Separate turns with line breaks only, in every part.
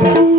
ನೀ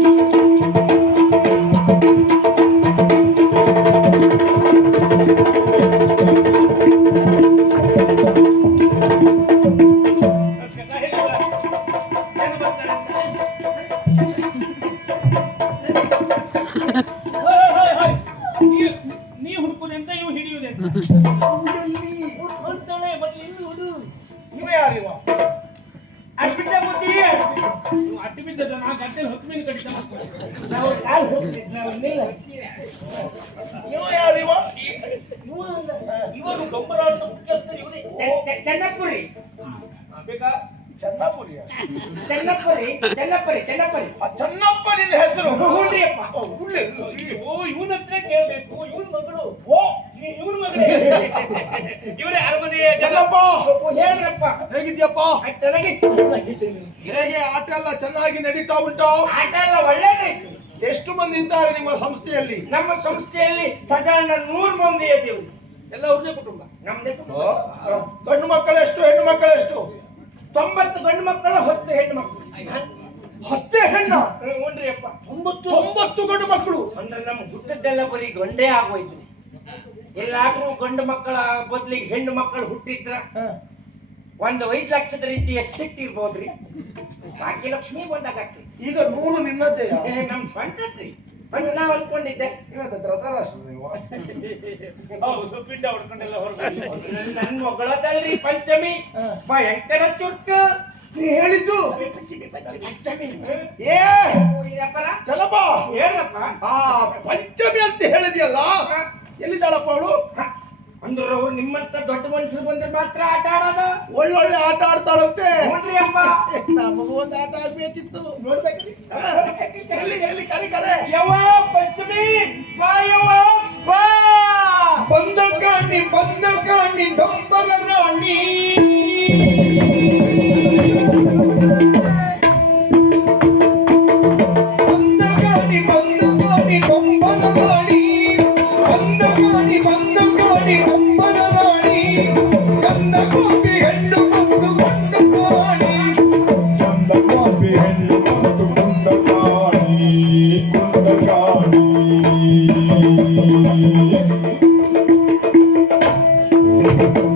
ಬೇಕಾ?
ಚನ್ನಪುರಿಯ?
ಚೆನ್ನಪುರಿ ಚೆನ್ನಪುರಿ ಚೆನ್ನಪುರಿ.
ಚನ್ನಪ್ಪ ನಿನ್ನ ಹೆಸರು.
ಹ್ಞೂನ್ರಿ ಅಪ್ಪ.
ಓ,
ಇವನ ಹತ್ರ ಕೇಳಬೇಕು. ಇವನ್ ಮಗಳು.
ಓ.
ಇವನ್ ಮಗಳೇ. ಇವರೇ ಅರಮನೆಯ ಜನ.
ಚನ್ನಪ್ಪ.
ಹೇಳ್ರಪ್ಪ.
ಹೇಗಿದ್ಯಪ್ಪ?
ಚೆನ್ನಾಗಿ
ಹೇಗೆ ಆಟ ಎಲ್ಲ ಚೆನ್ನಾಗಿ ನಡೀತಾ ಉಂಟು?
ಆಟ ಎಲ್ಲ ಒಳ್ಳೇದಾಯ್ತು.
ಎಷ್ಟು ಮಂದಿ ಇದ್ದಾರೆ ನಿಮ್ಮ ಸಂಸ್ಥೆಯಲ್ಲಿ?
ನಮ್ಮ ಸಂಸ್ಥೆಯಲ್ಲಿ ಸಾಧಾರಣ ನೂರು ಮಂದಿ ಇದ್ದೀವಿ.
ಎಲ್ಲ ಅವ್ರದೇ ಕುಟುಂಬ.
ನಮ್ದೇ ಕುಟುಂಬ.
ಗಂಡು ಮಕ್ಕಳೆಷ್ಟು ಹೆಣ್ಣು ಮಕ್ಕಳೆಷ್ಟು
ತೊಂಬತ್ತು ಗಂಡು ಮಕ್ಕಳ ಹತ್ತು ಹೆಣ್ಣು ಮಕ್ಕಳು.
ಹತ್ತೇ ಹೆಣ್ಣು?
ಹ್ಞೂನ್ರಿ ಅಪ್ಪ
ಒಂಬತ್ತು
ತೊಂಬತ್ತು ಗಂಡು ಮಕ್ಕಳು.
ಅಂದ್ರೆ ನಮ್ಮ ಹುಟ್ಟದ್ದೆಲ್ಲ ಬರೀ ಗಂಡೇ ಆಗೋಯ್ತು. ಎಲ್ಲಾದ್ರೂ ಗಂಡು ಮಕ್ಕಳ ಬದ್ಲಿಗೆ ಹೆಣ್ಣು ಮಕ್ಕಳು ಹುಟ್ಟಿದ್ರ ಒಂದು ಐದು ಲಕ್ಷದ ರೀತಿ ಎಷ್ಟು ಸಿಕ್ತಿರ್ಬೋದ್ರಿ? ಭಾಗ್ಯಲಕ್ಷ್ಮಿ ಬಂದಾಗ
ಈಗ ನೂರು ನಿನ್ನದ್ದೇ.
ನಮ್ ಸ್ವಂತದ್ರಿ. ಅಂದ್ರೆ ನಾವು ಅನ್ಕೊಂಡಿದ್ದೆ
ಇವತ್ತು ಸೊಪ್ಪಿಂಡ ಹೊಡ್ಕೊಂಡೆಲ್ಲ
ನನ್ ಮಗಳದಲ್ರಿ ಪಂಚಮಿ ಭಯಂಕರ ಚುಟ್ಟು
ನೀ ಹೇಳಿದ್ದು? ಏ ಚಲಪ್ಪ.
ಹೇಳಪ್ಪ.
ಆ ಪಂಚಮಿ ಅಂತ ಹೇಳಿದ್ಯಲ್ಲ? ಎಲ್ಲಿದ್ದಾಳಪ್ಪ ಅವಳು?
ಅಂದ್ರೆ ಅವ್ರು ನಿಮ್ಮಂತ ದೊಡ್ಡ ಮನುಷ್ಯರು ಬಂದ್ರೆ ಮಾತ್ರ ಆಟ ಆಡೋದು.
ಒಳ್ಳೊಳ್ಳೆ ಆಟ ಆಡ್ತಾಳಂತೆ.
ನೋಡ್ರಿ ಅಪ್ಪ.
ನಮಗೂ ಒಂದು ಆಟ ಆಗ್ಬೇಕಿತ್ತು. ನೋಡ್ಬೇಕ್ರಿ ಎಲ್ಲಿ ಎಲ್ಲಿ ಕರಿ ಕರೆ Thank you.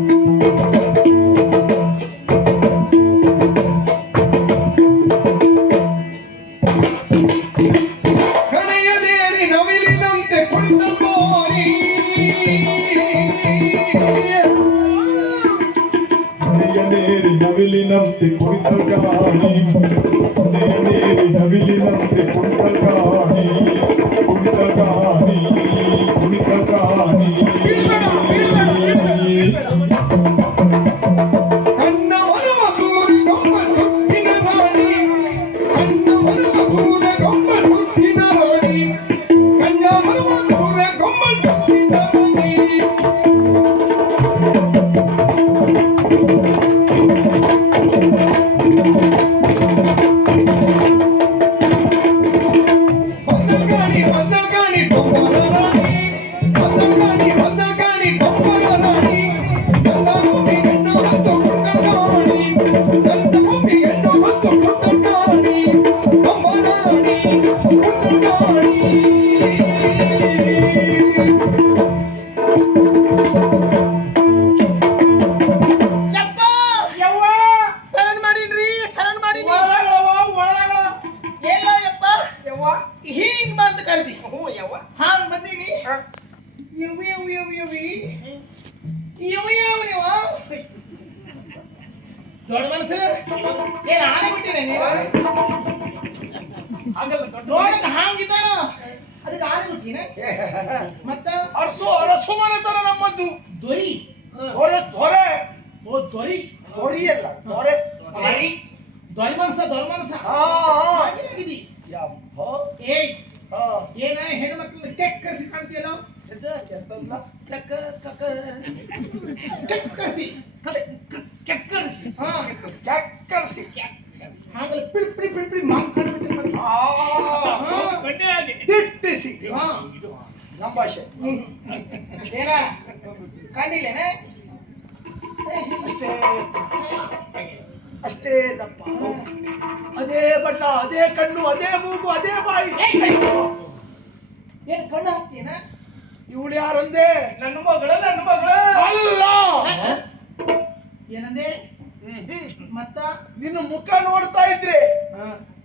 ದೊಡ್ಡ ಮನಸ್ಸು? ಏನ್ ಆನೆ ಬಿಟ್ಟಿನ ನೀವು? ನೋಡಕ್ ಹಾಂಗಿದ್ದಾನ? ಅದಕ್ಕೆ ಆನೆ ಬಿಟ್ಟಿನ ಮತ್ತ?
ಅರಸು ಅರಸು ಮನೆತನ ನಮ್ಮದು.
ದೊರಿ.
ದೊರೆ ದೊರೆ.
ಓ ದೊರಿ.
ಅಲ್ಲ ದೊರೆ.
ಬರೀ
ದೊರೆ ಮನಸ ದೊರೆ ಮನಸ
ಹಾ ಹಾ. ಏ.
ಏನ ಹೆಣ್ಣು ಮಕ್ಕಳು ಕೆಕ್ ಕರ್ಸಿ ಕಾಣ್ತೀಯಲ್ಲ?
ಕಕ್ಕ ಕಕ್ಕ
ಕೆಕ್ ಕರ್ಸಿ
ಕೆಕ್ಕರಿಸಿ
ಹಾ
ಚಕ್ಕರ್ಸಿ.
ಹಾಗಲ್ಲ ಪಿಳಿ ಪಿಳಿ ಪಿಳಿ ಪಿಳಿ ಮಾಂಗ್ ಕಾಣ್ಬಿಟ್ಟಿರ್ ಮತ್ತೆ.
ಆ.
ಹಾ
ಗಂಟೆ ಹಾಗೆ
ದಿಟ್ಟಿಸಿ
ಹಾ
ನಮ್ಮ ಭಾಷೆ. ಅಷ್ಟೇ. ಅಷ್ಟೇ ದಪ್ಪ. ಅದೇ ಬಣ್ಣ ಅದೇ ಕಣ್ಣು ಅದೇ ಮೂಗು ಅದೇ ಬಾಯಿ.
ಏನ್ ಕಣ್ಣು ಹಾಕ್ತೀನ
ಇವಳು ಯಾರಂದೆ?
ನನ್ನ ಮಗಳ ನನ್ನ ಮಗಳ.
ಅಲ್ಲ.
ಏನಂದೆ? ಮತ್ತ?
ನಿನ್ನ ಮುಖ ನೋಡ್ತಾ ಇದ್ರೆ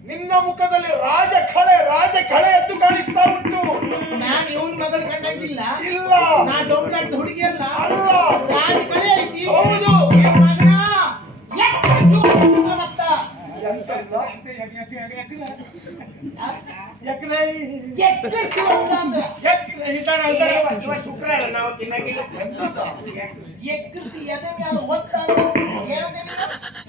ನಿನ್ನ ಮುಖದಲ್ಲಿ ರಾಜ ಖಳೆ ರಾಜ ಖಳೆ ಎದ್ದು ಕಾಣಿಸ್ತಾ ಉಂಟು.
ನಾನ್ ಇವನ್ ಮಗಳು ಕಂಡಂಗಿಲ್ಲ.
ಇಲ್ಲ.
ನಾ ಡೊಂಬ್ಲಾಟ್ ಹುಡುಗಿ ಅಲ್ಲ.
ಅಲ್ಲ.
ರಾಜ ಕಡೆ ಐತಿ.
ಹೌದು.
ಶುಕ್ರವಾರ ನಾವು
ನೀನು?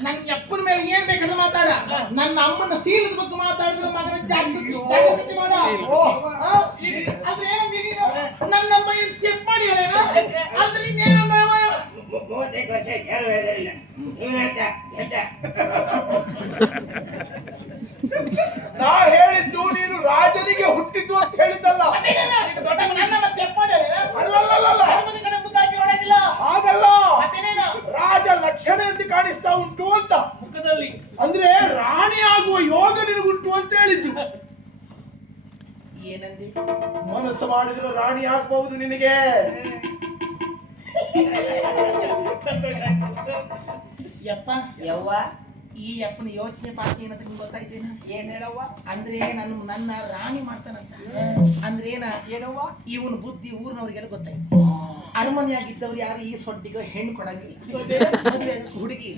ನನ್ನ ಅಪ್ಪನ ಮೇಲೆ ಏನ್ ಬೇಕಾದ್ರೆ ಮಾತಾಡ ನನ್ನ ಅಮ್ಮನ ಸೀಲದ ಬಗ್ಗೆ ಮಾತಾಡಿದ್ರು ಮಗನ ಜಾಗೃತಿ ಜಾಗೃತಿ ಆದ್ರೆ ನನ್ನ ಅಮ್ಮ ಏನ್ ಚೆಕ್ ಮಾಡಿ ನೀನೇನಂದ
ಮೂವತ್ತೈದು ವರ್ಷ ಯಾರು ಹೇಳಿಲ್ಲ
ಅಂದ್ರೆ
ನನ್ನ ನನ್ನ ರಾಣಿ ಮಾಡ್ತಾನಂತ. ಅಂದ್ರೆ ಏನ?
ಏನವ್ವ?
ಇವನು ಬುದ್ಧಿ ಊರಿನವ್ರಿಗೆಲ್ಲ ಗೊತ್ತಾಯ್ತು. ಅರಮನೆಯಾಗಿದ್ದವ್ರು ಯಾರು ಈ ಸೊಡ್ಡಿಗೆ ಹೆಣ್ಣು ಕೊಡಂಗಿಲ್ಲ. ಮದುವೆ ಹುಡುಗಿ.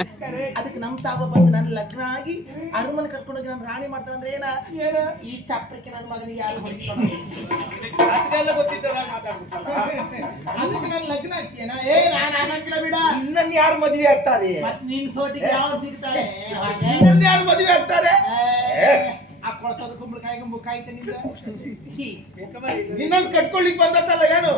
ಅದಕ್ಕೆ ನಮ್ ತಾವ ಬಂದು ನನ್ನ ಲಗ್ನ ಆಗಿ ಅರಮನೆ ಕರ್ಕೊಂಡೋಗಿ ನನ್ನ ರಾಣಿ ಮಾಡ್ತಾನಂದ್ರೆ ಏನ?
ಏನ?
ಈ ಚಾಪ್ರಕ್ಕೆ ನನ್ನ ಮಗನಿಗೆ ಯಾರು
ಮಾತಾಡ್ಬಿಟ್ಟಲ್ಲ
ಅದಕ್ಕೆ ನನ್ನ ಲಗ್ನ ಆಗ್ತೀಯನ? ಏ ನಾನು ಆಗಂಗಿಲ್ಲ ಬಿಡ.
ನನ್ನ ಯಾರು ಮದುವೆ ಆಗ್ತಾರೆ?
ನಿನ್ ಸೋಟಿಗೆ ಯಾವ
ಸಿಗ್ತಾರೆ ಯಾರು ಮದುವೆ ಆಗ್ತಾರೆ?
ಆ ಕೊಳ್ತದ ಕುಂಬಳಕಾಯಿ ಕುಂಬಳಕಾಯಿ ನಿನ್ನನ್
ನಿನ್ನನ್ನು ಕಟ್ಕೊಳ್ಳಿಕ್ ಬಂದತ್ತಲ್ಲ ಏನು?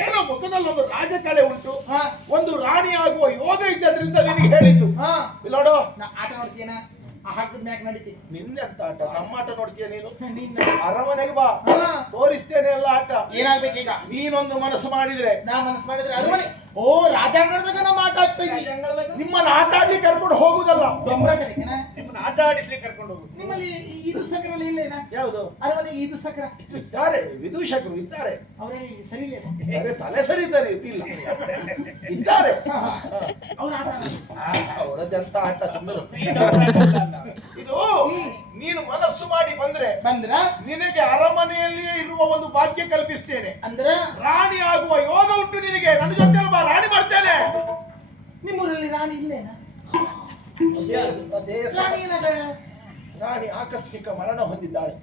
ಏನೋ ಮುಖದಲ್ಲಿ ಒಂದು ರಾಜಕಳೆ ಉಂಟು.
ಹಾ.
ಒಂದು ರಾಣಿ ಆಗುವ ಯೋಗ ಇದ್ದದ್ರಿಂದ ನಿನಗೆ ಹೇಳಿದ್ದು.
ಹಾ.
ಇಲ್ಲಿ ನೋಡು.
ನಾ ಆಟ ನೋಡ್ತೀಯನ? ಆ ಹಗ್ಗದ ಮ್ಯಾಕ್ ನಡೀತೀನಿ
ನಿನ್ನೆಂತ ಆಟ? ನಮ್ಮ ಆಟ ನೋಡ್ತೀಯ ನೀನು?
ನಿನ್ನ.
ಅರಮನೆಗೆ ಬಾ.
ಹಾ.
ತೋರಿಸ್ತೇನೆ ಎಲ್ಲ ಆಟ.
ಏನಾಗ್ಬೇಕೀಗ?
ನೀನೊಂದು ಮನಸ್ಸು ಮಾಡಿದ್ರೆ.
ನಾ ಮನಸ್ಸು ಮಾಡಿದ್ರೆ ಅರಮನೆ. ಓ ರಾಜಾಂಗಣದಾಗ ನಮ್ಮ ಆಟ ಆಗ್ತಾ
ನಿಮ್ಮನ್ನ ಆಟ ಆಡ್ಲಿಕ್ಕೆ ಕರ್ಕೊಂಡು ಹೋಗುದಲ್ಲ
ದೊಂಬರ ಕಲಿಕನ
ನಿಮ್ಮನ್ನ ಆಟ ಕರ್ಕೊಂಡು ಹೋಗುದು
ನಿಮ್ಮಲ್ಲಿ ಈ- ಇದು ಇಲ್ಲ ಇಲ್ಲೇನ
ಯಾವುದು?
ಅರಮನೆ ಇದು ಸಕರ
ಇದ್ದಾರೆ ವಿದೂಷಕರು ಇದ್ದಾರೆ.
ಅವರೇನು ಸರಿ ಇಲ್ಲ
ಸರಿ ತಲೆ ಸರಿ ಇದ್ದಾರೆ ಇಲ್ಲ. ಇದ್ದಾರೆ.
ಅವ್ರ ಆಟ
ಸುಮ್ಮನೆ ಇದು ನೀನು ಮನಸ್ಸು ಮಾಡಿ ಬಂದ್ರೆ
ಬಂದ್ರ?
ನಿನಗೆ ಅರಮನೆಯಲ್ಲಿಯೇ ಇರುವ ಒಂದು ಭಾಗ್ಯ ಕಲ್ಪಿಸ್ತೇನೆ.
ಅಂದ್ರೆ?
ರಾಣಿ ಆಗುವ ಯೋಗ ಉಂಟು ನಿನಗೆ. ನನ್ನ ಜೊತೆ ಬಾ ರಾಣಿ ಮಾಡ್ತೇನೆ.
ನಿಮ್ಮೂರಲ್ಲಿ ರಾಣಿ ಇಲ್ಲೇನ
ಅದೇ
ರಾಣಿ
ಆಕಸ್ಮಿಕ ಮರಣ ಹೊಂದಿದ್ದಾಳೆ.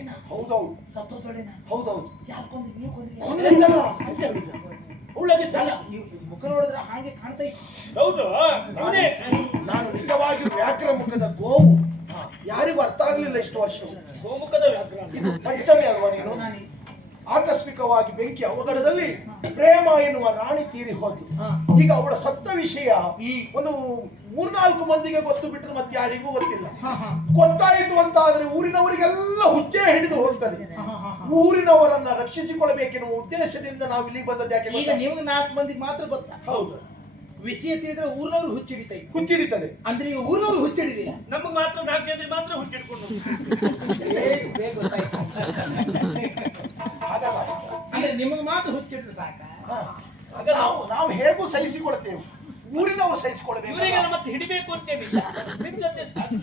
ಏನ
ಹೌದೌದು.
ಸತ್ತೋದೊಳೇನ?
ಹೌದೌದು.
ಯಾರು ಕೊಂದ್ರಿ? ನೀವು ಕೊಂದ್ರಿ? ಮುಖ ನೋಡಿದ್ರೆ ಹಾಗೆ ಕಾಣ್ತಾ ಇತ್ತು.
ಹೌದು
ನಾನು. ನಿಜವಾಗಿ ವ್ಯಾಕರ ಮುಖದ ಗೋವು. ಯಾರಿಗೂ ಅರ್ಥ ಆಗ್ಲಿಲ್ಲ ಇಷ್ಟು ವರ್ಷ
ಗೋಮುಖದ ವ್ಯಾಕರಣ
ಪಂಚಮಿ ಅಲ್ವಾ ನಾನು. ಆಕಸ್ಮಿಕವಾಗಿ ಬೆಂಕಿ ಅವಘಡದಲ್ಲಿ ಪ್ರೇಮ ಎನ್ನುವ ರಾಣಿ ತೀರಿ
ಹೋಗಿ
ಈಗ ಅವಳ ಸತ್ತ ವಿಷಯ ಒಂದು ಮೂರ್ನಾಲ್ಕು ಮಂದಿಗೆ ಗೊತ್ತು ಬಿಟ್ಟರೆ ಮತ್ತೆ ಯಾರಿಗೂ ಗೊತ್ತಿಲ್ಲ. ಗೊತ್ತಾಯಿತು ಅಂತ ಆದ್ರೆ ಊರಿನವರಿಗೆಲ್ಲ ಹುಚ್ಚೆ ಹಿಡಿದು ಹೋಗ್ತದೆ. ಊರಿನವರನ್ನ ರಕ್ಷಿಸಿಕೊಳ್ಳಬೇಕೆನ್ನುವ ಉದ್ದೇಶದಿಂದ ನಾವು ಇಲ್ಲಿ ಬಂದದ್ದು ಯಾಕೆ
ಈಗ? ನಿಮ್ಗೆ ನಾಲ್ಕು ಮಂದಿಗೆ ಮಾತ್ರ ಗೊತ್ತಾ?
ಹೌದು.
ವಿಷಯ ತಿಳಿದ್ರೆ ಊರಿನವರು ಹುಚ್ಚಿಡಿತಾ.
ಹುಚ್ಚಿಡಿತದೆ.
ಅಂದ್ರೆ ಈಗ ಊರಿನವರು ಹುಚ್ಚಿಡಿದೆ.
ನಮಗೆ ಮಾತ್ರ ನಾಲ್ಕು ಮಾತ್ರ
ಹುಚ್ಚಿಡ್ಕೊಂಡು ಗೊತ್ತಾಯ್ತು? ಅಂದ್ರೆ ನಿಮಗೆ ಮಾತ್ರ ಹುಚ್ಚಿಡಿದ್ರೆ ಸಾಕ?
ಹಾ. ಆಗ ನಾವು ನಾವು ಹೇಗೂ ಸಹಿಸಿಕೊಳ್ತೇವೆ ಊರಿನವರು ಸಹಿಸಿಕೊಳ್ಬೇಕು
ಇವರಿಗೆಲ್ಲ ಮತ್ತೆ ಹಿಡಿಬೇಕು ಅಂತೇನಿಲ್ಲ. ನಿಮ್ ಜೊತೆ ಸಾಕು.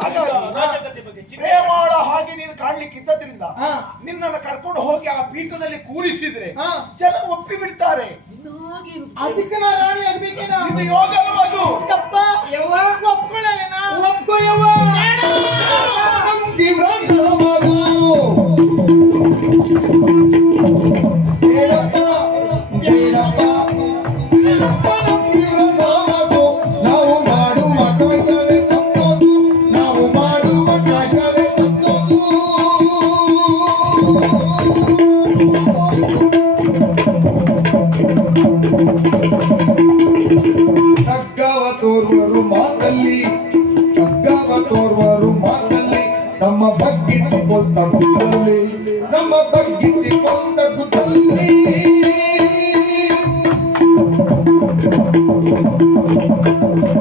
ಹಾಗಾಗಿ
ರಾಜಕತೆ ಬಗ್ಗೆ ಚಿಂತೆ
ಪ್ರೇಮಾಳ ಹಾಗೆ ನೀನು ಕಾಣ್ಲಿಕ್ಕಿದ್ದರಿಂದ
ಹಾ.
ನಿನ್ನನ್ನು ಕರ್ಕೊಂಡು ಹೋಗಿ ಆ ಪೀಠದಲ್ಲಿ ಕೂರಿಸಿದ್ರೆ
ಹಾ.
ಜನ ಒಪ್ಪಿ ಬಿಡ್ತಾರೆ
ಅದಕ್ಕೆ ನಾ ರಾಣಿ ಆಗ್ಬೇಕೇನ?
ಇದು ಯೋಗ ಅದು?
ಯಪ್ಪ ಒಪ್ಕೊಳ್ಳೇನ
ಬಗ್ಗಿಸಿಕೊಂಡ ಗುದ್ದಲ್ಲಿ ನಮ್ಮ ಗುದ್ದಲ್ಲಿ
ಬದುಕಕ್ಕೆ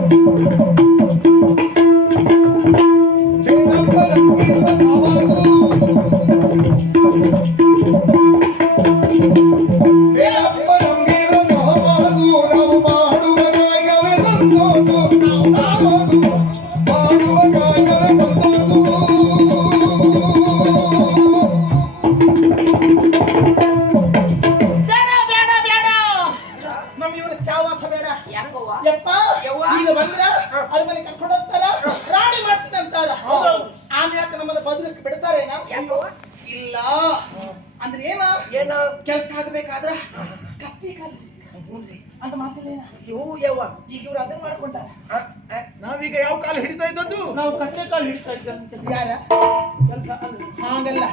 ಬಿಡ್ತಾರೇನಾ ಇಲ್ಲ. ಅಂದ್ರೆ ಏನ?
ಏನ?
ಕೆಲ್ಸ ಆಗ್ಬೇಕಾದ್ರ ಕಸ್ತಿ ಕಾಲ ಅಂತ ಮಾತಿಲ್ಲೇನ
ಇವು ಯಾವ
ಈಗ ಇವ್ರು ಅದನ್ನ ಮಾಡ್ಕೊಂಡಾರ.
ನಾವೀಗ ಯಾವ ಕಾಲ ಹಿಡಿತಾ ಇದ್ದದ್ದು?
ನಾವು ಕತ್ತೆ ಕಾಲು ಹಿಡಿತಾ ಇದ್ದ
ಯಾರ?
ಕೆಲಸ ಅಲ್ಲ
ಹಾಗಲ್ಲ.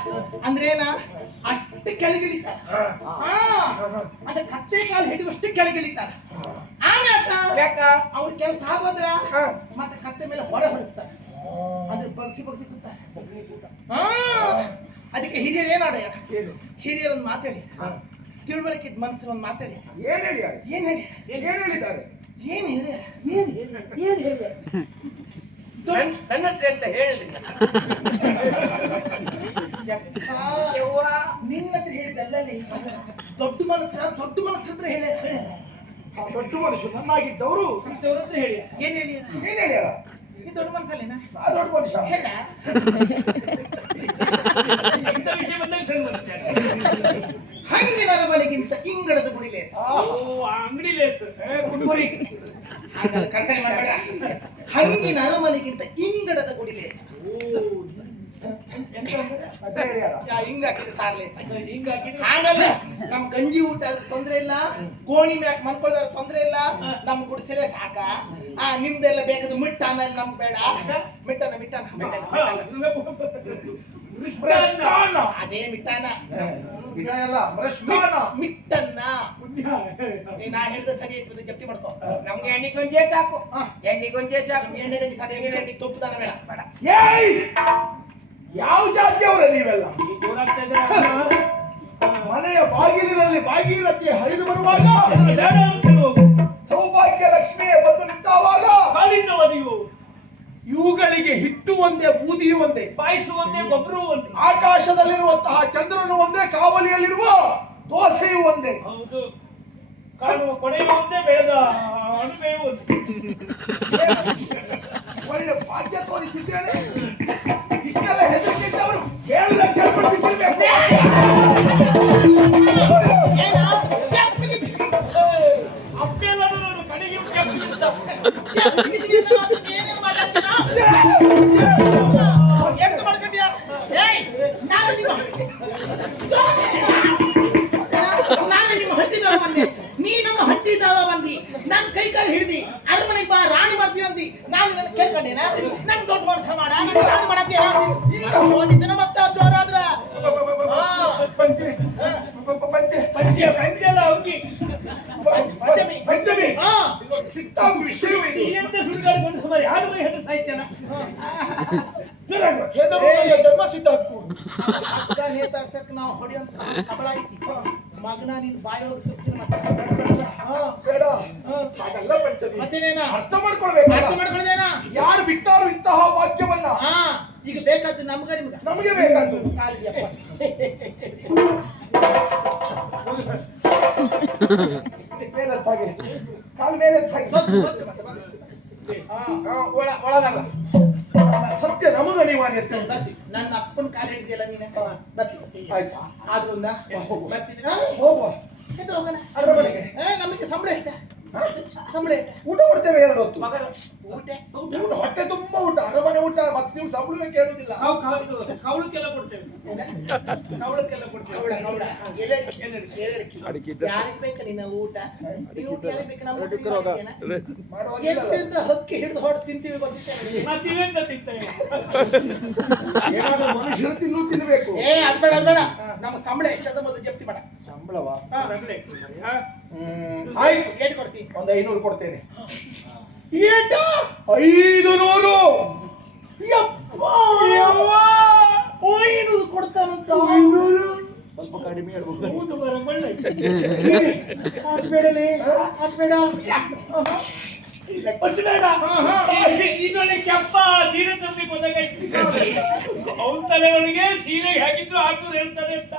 ಅಂದ್ರೆ ಏನ? ಅಷ್ಟು ಕೆಳಗಿಳಿತಾರ ಹಾ. ಅದ ಕತ್ತೆ ಕಾಲು ಹಿಡಿಯುವಷ್ಟು ಕೆಳಗಿಳಿತಾರ.
ಯಾಕ?
ಅವ್ರ ಕೆಲ್ಸ ಆಗೋದ್ರ
ಹಾ.
ಮತ್ತೆ ಕತ್ತೆ ಮೇಲೆ ಹೊರ ಹೊರಿಸ್ತಾರೆ ಅಂದ್ರೆ ಬಗ್ಸಿ ಬಗ್ಸಿ ಅದಕ್ಕೆ ಹಿರಿಯರು ಏನಾಡಯ್ಯ
ಏನು?
ಹಿರಿಯರೊಂದು ಮಾತಾಡಿ. ತಿಳುವಳಿಕಿದ್ ಮನಸ್ಸಿನ ಒಂದು ಮಾತಾಡಿ.
ಏನ್ ಹೇಳಿ
ಏನ್ ಹೇಳಿ?
ಏನ್ ಹೇಳಿದ್ದಾರೆ?
ಏನ್ ಹೇಳಿ
ಏನ್ ಹೇಳಿ ಏನ್ ಹೇಳಿ
ನನ್- ನನ್ನ ಹತ್ರ ಅಂತ ಯವ್ವ
ನಿನ್ನ ಹತ್ರ ಹೇಳಿದಲ್ಲಲ್ಲಿ ದೊಡ್ಡ ಮನಸ್ಸ ದೊಡ್ಡ ಮನಸ್ಸು ಹತ್ರ ಹೇಳಿ.
ಆ ದೊಡ್ಡ ಮನುಷ್ಯ ನನ್ನಾಗಿದ್ದವರು.
ಹೇಳಿ.
ಏನ್ ಹೇಳಿ
ಏನ್ ಹೇಳ್ಯಾರ
ಈ ದೊಡ್ಡ ಮನಸ್ಸಲ್ಲೇನ
ಮನುಷ್ಯ
ಹೇಳ.
ಮನುಷ್ಯ.
ಹಂಗಿನ ಮನೆಗಿಂತ ಇಂಗಡದ ಗುಡಿಲೆ ಹಂಗಿನ ಅರಮನೆಗಿಂತ ಇಂಗಡದ ಗುಡಿಲೇ
ಎಂತ? ಅಂದ್ರೆ?
ಅದೇ
ಯಾ ಹಿಂಗ ಹಾಕಿದ್ರೆ ಸಾರ್ಲೆ
ಹಿಂಗ್ ಹಾಕಿದ್ರೆ?
ಹಾಗಲ್ಲ. ನಮ್ ಗಂಜಿ ಊಟ ಆದ್ರೆ ತೊಂದ್ರೆ ಇಲ್ಲ ಗೋಣಿ ಮ್ಯಾಕ್ ಮನ್ಕೊಳ್ದಾರ ತೊಂದ್ರೆ ಇಲ್ಲ ನಮ್ ಗುಡಿಸಲೇ ಸಾಕ. ಆ ನಿಮ್ದೆಲ್ಲ ಬೇಕಾದ್ರೆ ಮಿಟ್ಟಾನ ನಮ್ಗ್ ಬೇಡ. ಮಿಟ್ಟನ ಮಿಟ್ಟನ. ಅದೇ ಮಿಟ್ಟಾನ. ಮಿಟ್ಟನ್ನ. ನಾ ಹೇಳಿದ ಸರಿ ಐತಿ ಜಪ್ತಿ ಮಾಡ್ಕೋ.
ನಮ್ಗೆ ಎಣ್ಣಿಗೊಂಜೆ ಸಾಕು.
ಎಣ್ಣೆ
ಎಣ್ಣಿಗೊಂಜೆ ಸಾಕು.
ಎಣ್ಣೆ ಗಂಜಿ ಸಾಕು. ಎಣ್ಣೆ ತುಪ್ಪದಾನ ಬೇಡ ಬೇಡ.
ಏಯ್! ಯಾವ ಜಾತಿಯವರ ನೀವೆಲ್ಲ? ಮನೆಯ ಬಾಗಿಲಿನಲ್ಲಿ ಭಾಗೀರಥಿ ಹರಿದು ಬರುವಾಗ. ಸೌಭಾಗ್ಯ ಲಕ್ಷ್ಮಿಯ ಬಂದು ನಿಂತಾವಾಗ ಇವುಗಳಿಗೆ ಹಿಟ್ಟು ಒಂದೇ ಬೂದಿ ಒಂದೇ.
ಪಾಯಸ ಒಂದೇ ಗೊಬ್ಬರ ಒಂದೇ.
ಆಕಾಶದಲ್ಲಿರುವಂತಹ ಚಂದ್ರನು ಒಂದೇ ಕಾವಲಿಯಲ್ಲಿರುವ ದೋಸೆಯು ಒಂದೇ.
ಕೊನೆಯು ಒಂದೇ ಬೆಳೆದ ಅಣುವೆ ಒಂದೇ.
ಒಳ್ಳೆ ಭಾಗ್ಯ ತೋರಿಸಿದ್ದೇನೆ. ಇಷ್ಟೆಲ್ಲ ಕೇಳಿದ ಕೇಳ್ಕೊಂಡು
ನಂಗ್ ದೊಡ್ಡ ಮಾಡ್ತಾ ಮಾಡ ನಂಗೆ ಮಾಡತ್ತೀರ ಓದಿದ್ದನ ಮತ್ತೆ ಆದ್ರ ಹಾ.
ಪಂಚಮಿ ಪಂಚೆ
ಪಂಚೆ ಪಂಚೆ ಅಲ್ಲ ಅಂಗಿ
ಪಂಚಮಿ.
ಪಂಚಮಿ
ಹಾ.
ಸಿಕ್ತ ವಿಷಯವೇ ಇದು
ಎಂತ ಯಾರು ಮೈ ಸಾಯ್ತೇನ
ಜನ್ಮ ಸಿದ್ಧ ಹಕ್ಕು
ಅಕ್ಕ ನೇತಾಡ್ಸಕ್ ನಾವು ಹೊಡಿಯಂತ ಕಬಳ ಐತಿ ಮಗನ ನಿನ್ ಬಾಯೊಳಗೆ ತುರ್ತೀನಿ ಮತ್ತೆ ಬೇಡ.
ಹಾಗಲ್ಲ ಪಂಚಮಿ
ಮತ್ತೇನೇನ
ಅರ್ಥ ಮಾಡ್ಕೊಳ್ಬೇಕು
ಅರ್ಥ ಮಾಡ್ಕೊಳ್ಳೇನ
ಯಾರು ಬಿಟ್ಟಾರು ಇಂತಹ ವಾಕ್ಯವನ್ನ
ಹಾ ಈಗ ಬೇಕಾದ್ದು ನಮ್ಗ ನಿಮ್ಗೆ
ನಮಗೆ ಬೇಕಾದ್ದು ಹಾಗೆ ಕಾಲ್ ಮೇಲೆ ಸತ್ಯ ನಮಗ ಅನಿವಾರ್ಯತೆ.
ನನ್ನ ಅಪ್ಪನ ಕಾಲು ಹಿಡಿದಿಲ್ಲ ನೀನೆ? ಬರ್ತೀವಿ
ಆಯ್ತಾ.
ಆದ್ರಿಂದ
ಹೋಗುವ
ಬರ್ತೀವಿ?
ಹೋಗುವ
ಹೋಗೋಣ
ಅರಮನೆಗೆ
ಏ, ನಮಗೆ ಸಂಬಳ ಎಷ್ಟ? ಸಂಬಳ
ಊಟ ಕೊಡ್ತೇವೆ ಎರಡು ಹೊತ್ತು.
ಊಟ
ಊಟ. ಹೊಟ್ಟೆ ತುಂಬಾ ಊಟ. ಅರಮನೆ ಊಟ ಮತ್ತೆ ನೀವು ಸಂಬಳವೇ ಕೇಳುದಿಲ್ಲ.
ಯಾರಿಗೆ ಬೇಕು ನಿನ್ನ ಊಟ? ನಿನ್ನ ಊಟ ಯಾರಿಗೆ ಬೇಕು? ನಮ್ಮ ಎಂತೆಂತ ಹಕ್ಕಿ ಹಿಡಿದು ಹೊಡೆದು ತಿಂತೀವಿ
ಏನಾದ್ರೂ ಮನುಷ್ಯರು ತಿನ್ನು ತಿನ್ಬೇಕು.
ಏ ಅದ್ಬೇಡ ಅದ್ಬೇಡ ನಮ್ಮ ಸಂಬಳ ಎಷ್ಟದ ಮೊದಲು ಜಪ್ತಿ ಮಾಡ.
ಸಂಬಳವಾ? ಆಯ್ತು
ಏಟ್ ಕೊಡ್ತೀನಿ
ಒಂದು ಐನೂರು ಕೊಡ್ತೇನೆ.
ಏಟ?
ಐದು ನೂರು
ಐನೂರು ಕೊಡ್ತಾನಂತ.
ಸ್ವಲ್ಪ ಕಡಿಮೆ
ಅದ್ ಬೇಡಲೇ. ಬೇಡ.
ಅಷ್ಟು ಬೇಡ
ಹಾ, ಹಾ.
ಈ- ಇದೊಳ್ಳೆ ಕೆಪ್ಪ ಸೀರೆ ತರಲಿ ಗೊತ್ತಾಗೈತಿ ಅವನ ತಲೆ ಒಳಗೆ ಸೀರೆ ಹಾಕಿದ್ರು ಆರ್ನೂರು ಹೇಳ್ತಾರೆ ಅಂತ.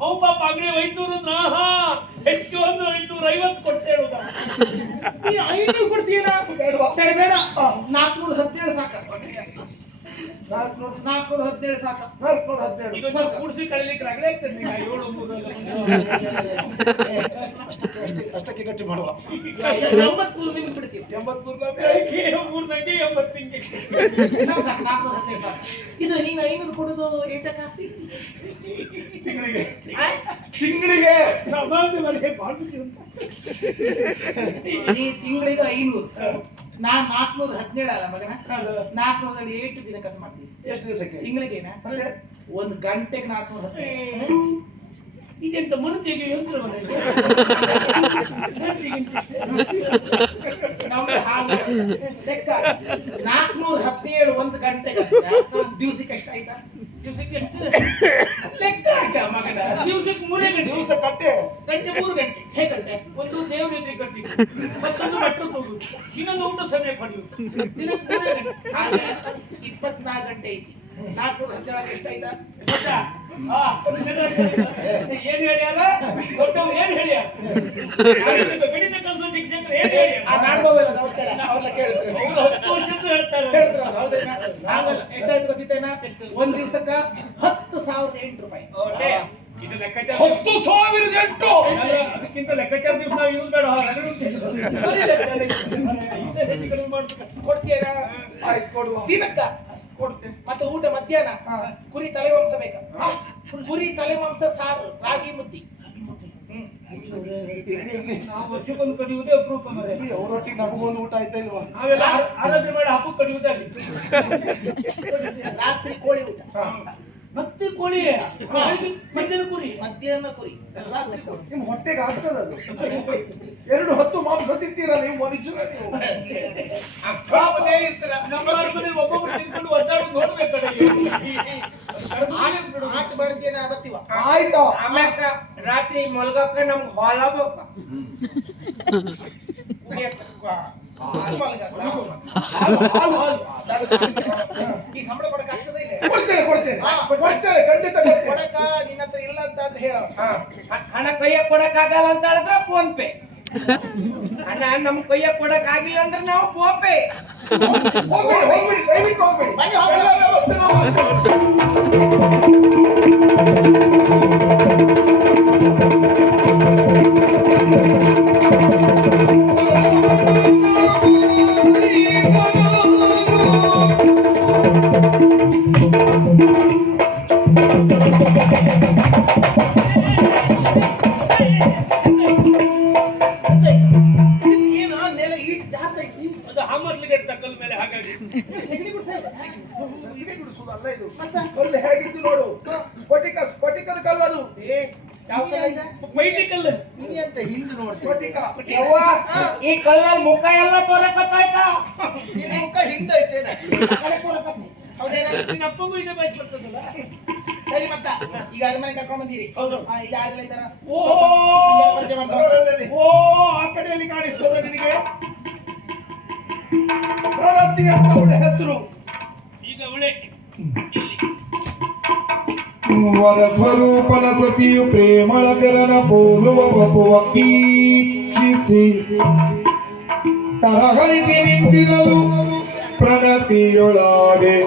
ಅವ್ ಪಾಪ ಆಗ್ಲೇ ಐದ್ನೂರು ಅಂದ್ರ ಹಾ ಹೆಚ್ಚು ಅಂದ್ರೆ ಐನೂರ ಐವತ್ತು ಕೊಟ್ಟೆ ಹೇಳುದ
ಐನೂರು ಕೊಡ್ತೀಯನ ಬೇಡ ಬೇಡ. ನಾಲ್ಕುನೂರು ಹದಿನೇಳು ಸಾಕ?
ನಾಲ್ಕುನೂರು
ನಾಲ್ಕುನೂರ ಹದಿನೇಳು ಸಾಕು.
ನಾಲ್ಕುನೂರ ಹದಿನೇಳು
ನೀವು ಕೂಡಿಸಿ ಕಳಿಲಿಕ್ಕೆ ರಗಳೆ ಆಗ್ತದೆ ಈಗ ಏಳು ಮೂರು.
ಅಷ್ಟಕ್ಕೆ ಅಷ್ಟೇ ಅಷ್ಟಕ್ಕೆ ಗಟ್ಟಿ ಮಾಡುವ.
ಎಂಬತ್ಮೂರು ನಿಮ್ಗೆ ಬಿಡ್ತೀವಿ.
ಎಂಬತ್ಮೂರು
ಮೂರು ನಂಗೆ ಎಂಬತ್ತು
ಸಾಕು ನಾಲ್ಕುನೂರ ಹದಿನೇಳು ಸಾಕು. ಇದು ನೀನು ಐನೂರು ಕೊಡುದು ಏಟ ಕಾಸಿ?
ತಿಂಗಳಿಗೆ? ತಿಂಗಳಿಗೆ.
ಸಮಾಜದವರೆಗೆ ಮಾಡ್ಬಿಟ್ಟು ಅಂತ
ಈ ತಿಂಗಳಿಗೆ ಐನೂರು. ನಾನ್ ನಾಲ್ಕುನೂರ ಹದಿನೇಳು ಅಲ್ಲ ಮಗನ? ನಾಲ್ಕುನೂರದಲ್ಲಿ ಏಟು ದಿನ ಕಟ್ ಮಾಡ್ತೀವಿ
ಎಷ್ಟು ದಿವಸಕ್ಕೆ?
ತಿಂಗಳಿಗೇನ? ಒಂದು ಗಂಟೆಗೆ ನಾಲ್ಕುನೂರ ಹದಿನೇಳು
ಇದೆಂತ ಮನುಷ್ಯಗೆ
ಯಂತ್ರ ನಾಲ್ಕುನೂರ ಹದಿನೇಳು ಒಂದು ಗಂಟೆಗೆ ದಿವಸಕ್ಕೆ ಎಷ್ಟು ಆಯ್ತಾ?
ದಿವಸಕ್ಕೆ ಎಷ್ಟು
ಲೆಕ್ಕ ಹಾಕ ಮಗನ.
ದಿವಸಕ್ಕೆ ಮೂರೇ ಗಂಟೆ.
ದಿವಸ ಕಟ್ಟೆ.
ಗಂಟೆ ಮೂರು ಗಂಟೆ.
ಹೇಗಂತೆ
ಒಂದು ದೇವ್ರ ಎದುರಿಗೆ ಕಟ್ಟಿ ಮತ್ತೊಂದು ಹೋಗುದು ಇನ್ನೊಂದು ಊಟ ಸಮಯ ಪಡೆಯುವುದು. ದಿನಕ್ಕೆ ಮೂರೇ ಗಂಟೆ.
ಇಪ್ಪತ್ನಾಲ್ಕು ಗಂಟೆ ಐತಿ. ನಾಲ್ಕುನೂರ ಹದಿನೇಳು ಎಷ್ಟು ಆಯ್ತಾ
ಗೊತ್ತಾ? ಆ, ಏನ್ ಹೇಳ್ಯಾರ? ದೊಡ್ಡವ್ರು ಏನ್ ಹೇಳ್ಯಾರ? ಗಣಿತ ಶಿಕ್ಷಕರು ಏನ್ ಹೇಳ್ಯಾರ?
ಅವ್ರ ಕೇಳಿದ್ರೆ
ಹತ್ತು ವರ್ಷದ್ದು ಹೇಳ್ತಾರೆ.
ಹೇಳ್ತಾರೆ ಎಷ್ಟಾಯ್ತು ಗೊತ್ತಿತ್ತೇನಾ ಒಂದ್ ದಿವಸಕ್ಕ ಹತ್ತು ಸಾವಿರದ ಎಂಟು ರೂಪಾಯಿ.
ಒಳ್ಳೆ. ಇದು ಲೆಕ್ಕಾಚಾರ
ಹತ್ತು ಸಾವಿರದ ಎಂಟು!
ಅದಕ್ಕಿಂತ ಲೆಕ್ಕಾಚಾರ ದಿವಸ ನಾವು ಇವ್ರು ಬೇಡ. ರಗಡು ಅಂತ. ಬರೀ ಲೆಕ್ಕಾಚಾರ. ಇದೇ ಹೆಚ್ಚು ಕಡಿಮೆ
ಕೊಡ್ತೀರಾ
ಆಯ್ತು ಕೊಡುವ.
ದಿನಕ್ಕ
ಕೊಡ್ತೇನೆ.
ಮತ್ತೆ ಊಟ ಮಧ್ಯಾಹ್ನ? ಕುರಿ ತಲೆ ಮಾಂಸ ಬೇಕಾ? ಕುರಿ ತಲೆ ಮಾಂಸ ಸಾರು ರಾಗಿ ಮುದ್ದಿ.
ನಾವು ವರ್ಷಕ್ಕೊಂದು ಕಡಿಯುವುದೇ ಅಪರೂಪ ಮರೆ.
ಅವರೊಟ್ಟಿಗೆ ನಮಗೊಂದು ಊಟ ಆಯ್ತಾ ಇಲ್ವಾ?
ನಾವೆಲ್ಲ ಆರಾಧನೆ ಮಾಡಿ ಹಬ್ಬಕ್ಕೆ ಕಡಿಯುವುದೇ ಅಲ್ಲಿ.
ರಾತ್ರಿ ಕೋಳಿ ಊಟ.
ಮತ್ತೆ ಕೋಳಿ? ಮಧ್ಯಾಹ್ನ ಕುರಿ.
ಮಧ್ಯಾಹ್ನ ಕುರಿ. ರಾತ್ರಿ ಕೋಳಿ.
ನಿಮ್ ಹೊಟ್ಟೆಗೆ ಆಗ್ತದದು ಎರಡು ಹತ್ತು ಮಾಂಸ ತಿಂತೀರ ನೀವು ಮನುಷ್ಯರ ನೀವು?
ಕಳ್ಕೊತೇ ಇರ್ತೀರ.
ನಮ್ಮ ಮನೆ ಒಬ್ಬೊಬ್ರು ತಿನ್ಕೊಂಡು ಒದ್ದಾಡೋದು ನೋಡ್ಬೇಕು.
ಆಟ
ಆಯ್ತಾ?
ರಾತ್ರಿ ಮಲ್ಗಕ್ಕ ನಮ್ಗೆ ಹಾಲ ಬೇಕ.
ಈ ಸಂಬಳ ಕೊಡಕ್ ಆಗ್ತದೆ ಇಲ್ಲ?
ಕೊಡ್ತೇನೆ ಕೊಡ್ತೇನೆ ಕೊಡ್ತೇನೆ ಖಂಡಿತ
ಕೊಡಕ ನಿನ್ನ ಹತ್ರ ಇಲ್ಲ ಅಂತ ಆದ್ರೆ ಹೇಳ.
ಹಣ ಕೈಯಾಗ ಕೊಡಕ್ಕಾಗಲ್ಲ ಅಂತ ಹೇಳಿದ್ರೆ ಫೋನ್ ಪೇ ಹಣ ನಮ್ ಕೈಯಾಗ ಕೊಡಕ್ ಆಗಿಲ್ಲ ಅಂದ್ರೆ ನಾವು ಫೋನ್ ಪೇ
ಹೋಗ್ಬಿಡಿ ಹೋಗ್ಬಿಡಿ ದಯವಿಟ್ಟು ಹೋಗ್ಬೇಡಿ.
ಬನ್ನಿ.
ವ್ಯವಸ್ಥೆ
ಎಲ್ಲ ತೋರಕತ್ತಾಯ್ತ
ನಿನ್ನ ಮುಖ ಹಿಂದೆ ಐತೇನೆ ಹೌದೇನಾ
ನಿನ್ನ ಅಪ್ಪಗೂ ಇದೆ ಬಯಸ್ ಬರ್ತದಲ್ಲ?
ಸರಿ ಮತ್ತ. ಈಗ ಅರಮನೆ ಕರ್ಕೊಂಡ್ ಬಂದಿರಿ.
ಹೌದು.
ಆ, ಇಲ್ಲಿ ಯಾರೆಲ್ಲ ಇದ್ದಾರ?
ಓ ಓ ಆ ಕಡೆಯಲ್ಲಿ ಕಾಣಿಸ್ತದ ನಿನಗೆ. ಪ್ರಣತಿ ಅಂತ ಅವಳ ಹೆಸರು.
ಈಗ ಅವಳೆ.
ಸತಿಯು ಪ್ರೇಮಳಕರನ ಪೋಲುವ ವಪುವ ಈಕ್ಷಿಸಿ ತರಹರಿದಿ ನಿಂತಿರಲು ಪ್ರಣತಿಯೊಳಾಡೆ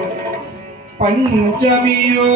ಪಂಚಮಿಯೋ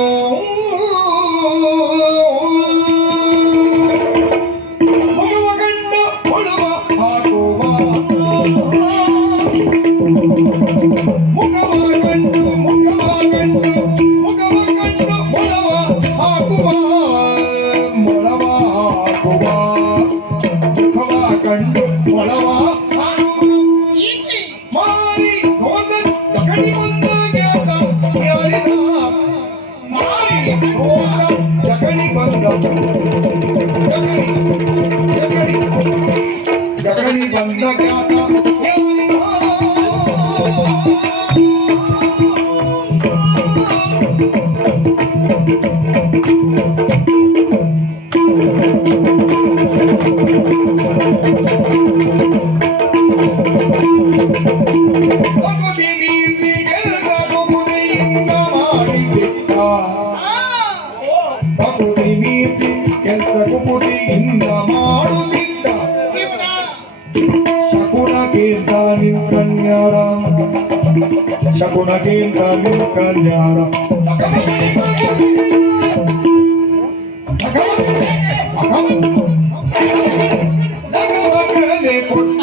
Oh,